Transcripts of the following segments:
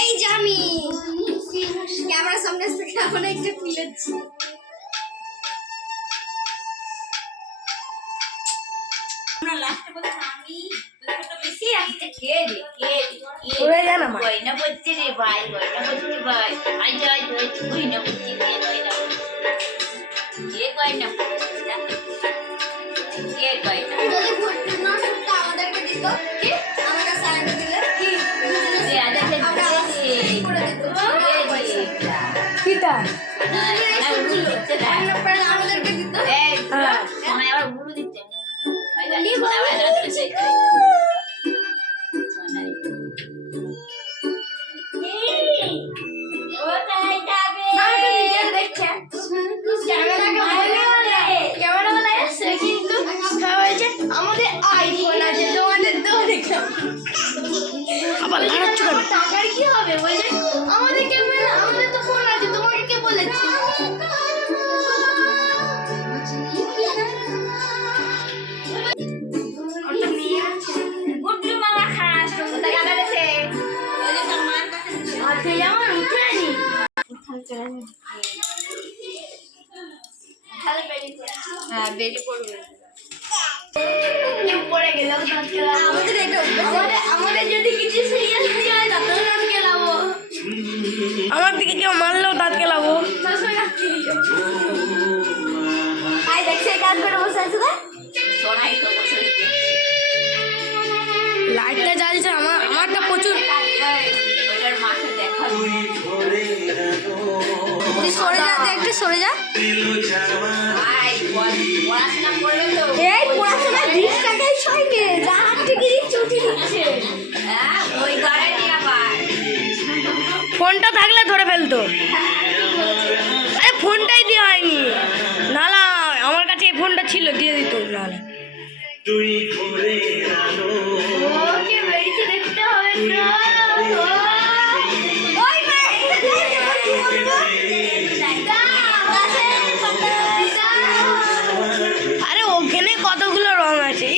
এই যে আমি ক্যামেরার সামনে থেকে এখন একটা ফিলেছি। আমরা লাস্টে বলতে আমি তো বেশি আসছে কে ওরে জানা ভাই না বলতে রে ভাই না বলতে ভাই আই যাই তুই না বলতে কে কই না যদি ভর্তি না শুনতে আমাদেরকে দিত কি আমাদের সাইন দিলে কি আমরা করে দিত কিটা না আমাদেরকে দিত এই মানে আবার গুরু দিতে ভাই আমাদের আইফোন আছে তোমাদের তো আবার টাকার কি হবে বলছে আমাদের ক্যামেরা আমাদের তো ফোন আছে তোমাকে কে বলেছে গুড্ডু মামা খাস কোথায় গেছে ওই যে তোর মার কাছে আছে যেমন উঠানি খালি বেরিয়ে হ্যাঁ বেরিয়ে পড়বে পড়ে গেলাম আমাদের যদি কিছু সিরিয়াস দিয়ে হয় তাহলে দাঁত কেলাবো আমার দিকে কেউ মারলেও দাঁত কেলাবো আই দেখছে কাজ করে বসে আছে না সোনাই তো বসে লাইটটা জ্বালছে আমারটা প্রচুর ওটার মাথা দেখা তুই সরে যা একটু সরে যা ভাই পড়াশোনা করবে তো এই পড়াশোনা 20 টাকায় সইবে যা হাত থেকে ছুটি দিচ্ছে হ্যাঁ ওই গাড়ি নিয়ে আবার ফোনটা থাকলে ধরে ফেলতো আরে ফোনটাই দেওয়া হয়নি নালা আমার কাছে এই ফোনটা ছিল দিয়ে দিত নালা তুই ঘুরে আলো ওকে বেরিয়ে দেখতে হবে না ওই ভাই আরে ওখানে কতগুলো রং আছে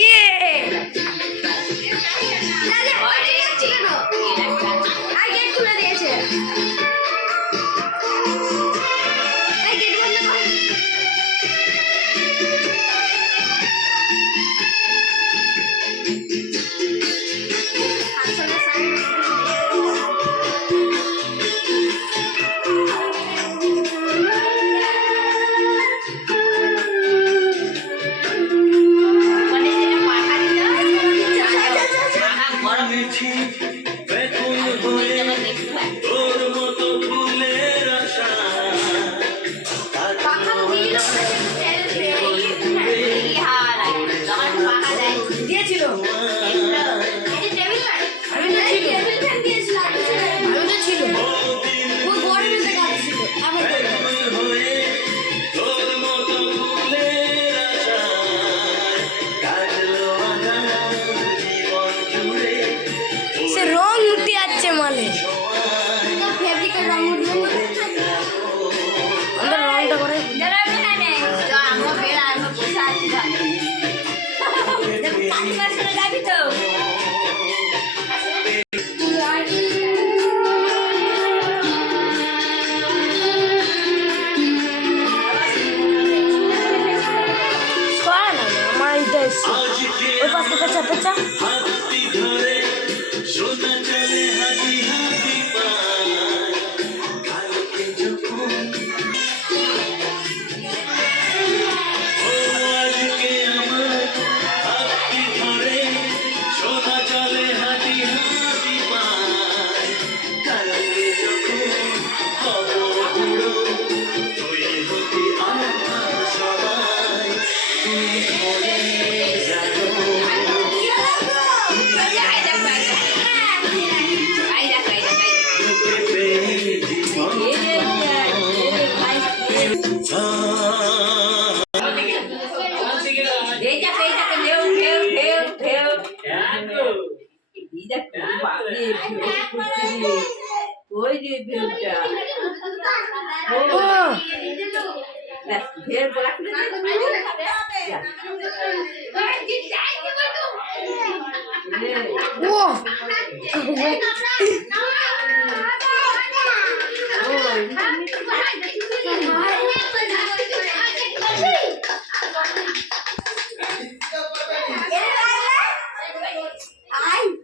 পেঁচা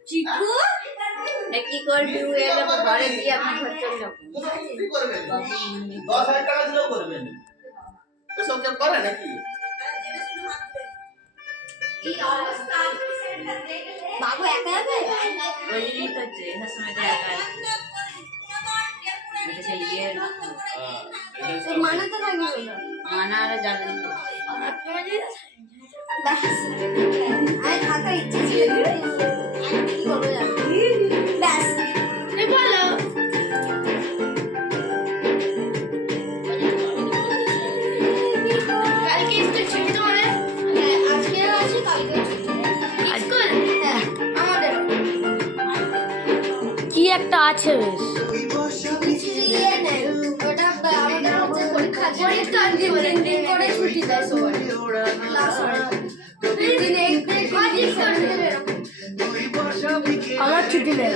চিকু কি করবি ঘরে গিয়ে আপনি ঘর চলে যাবো 10,000 টাকা দিলেও করবেন ওসব কেউ করে নাকি বাবু একা যাবে মানা তো লাগবে না মানা আর যাবে না আমি থাকার ইচ্ছে ছিল কি করবো জানো ব্যাস বলো কালকে স্কুল ছুটি তোমাদের আজকে আছে কালকে স্কুল হ্যাঁ আমাদের কি একটা আছে বেশ ওটা আমাদের হচ্ছে পরীক্ষা দিন করে ছুটি দেয় সবার ক্লাস হয় আমার ছুটি নেই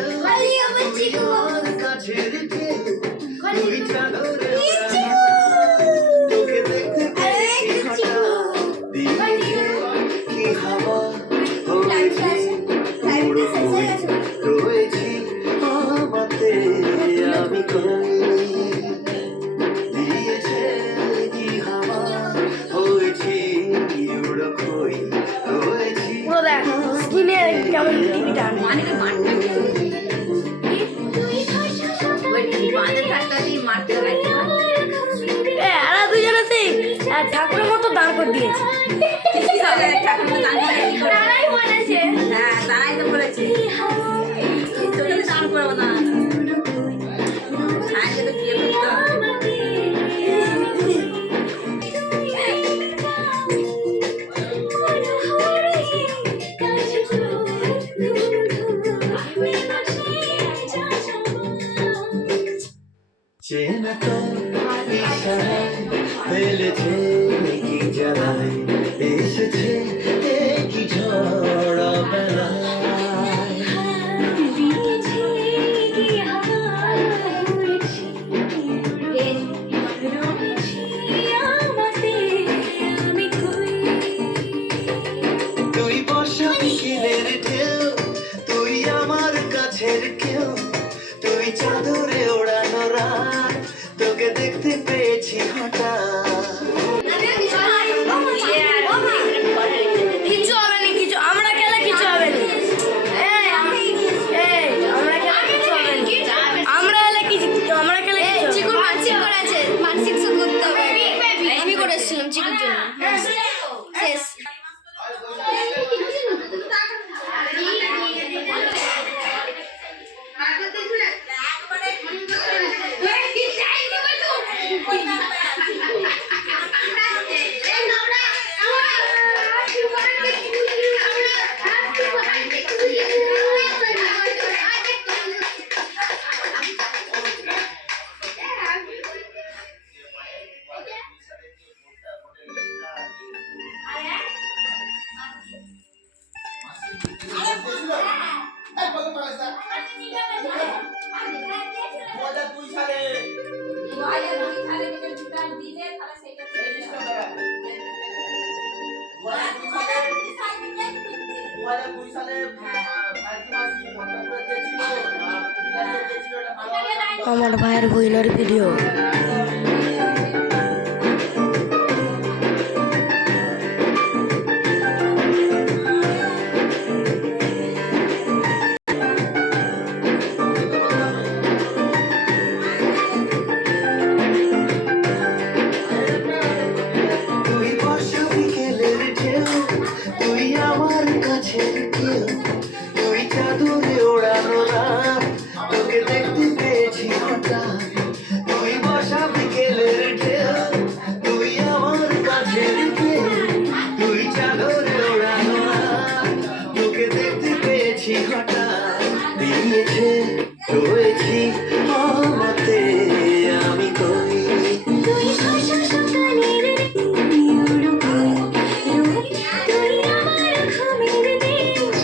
কেমন টিভিটা মারতে লাগে এরা দুজন আছে ঠাকুরের মতো দাঁড় করে দিয়েছে তারাই বলেছে হ্যাঁ তারাই তো বলেছে দাঁড় করবো না বিয়ে করতে হবে চেনা তো ইশারায় ফেলেছে কি জানায় এসেছে কি ঝড় বেলায় তুই বসা বিকেলের ঢেউ তুই আমার কাছের কেউ তুই চাদরে ওড়ানো রাত তোকে দেখতে পেয়েছি হঠাৎ কিছু হবে না কিছু আমরা খেলে কিছু হবে না আমরা খেলে কিছু হবে না আমরা এলে কিছু আমরা খেলে চিকুর মানসিক করে আছে মানসিক সুদ করতে হবে আমি করে এসেছিলাম চিকুর জন্য শেষ আমার ভাইয়ের বইনের ভিডিও তুই বসা বিকেলের ঢেউ তুই আমার কাছের কেউ তুই চাদরে ওড়ানো রাত তোকে দেখতে পেয়েছি হঠাৎ তুই বসা বিকেলের ঢেউ তুই আমার কাছের কেউ তুই চাদরে ওড়ানো রাত তোকে দেখতে পেয়েছি হঠাৎ দিয়েছে রয়েছি আমাতে আমি কই তুই ভাষা সকালের তুই আমার ঘুমের দেশ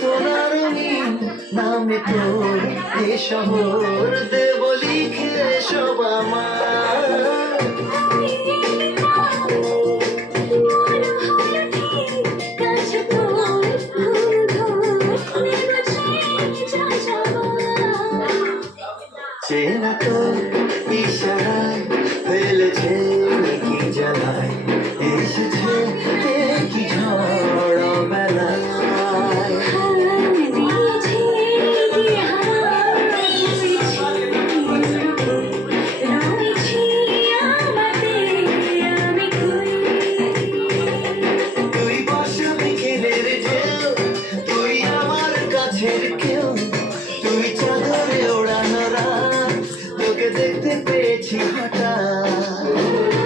তোরার নামে তোর এ শহর দেব লিখে সব আমার। চেনা তো ইশারায় ফেলেছে কি জ্বালায়, এসেছে কি ঝড় বেলায়। তুই বসা বিকেলের ঢেউ, তুই আমার কাছের কেউ, তুই চাদরে ওড়ানো রাত, তোকে দেখতে পেয়েছি হঠাৎ।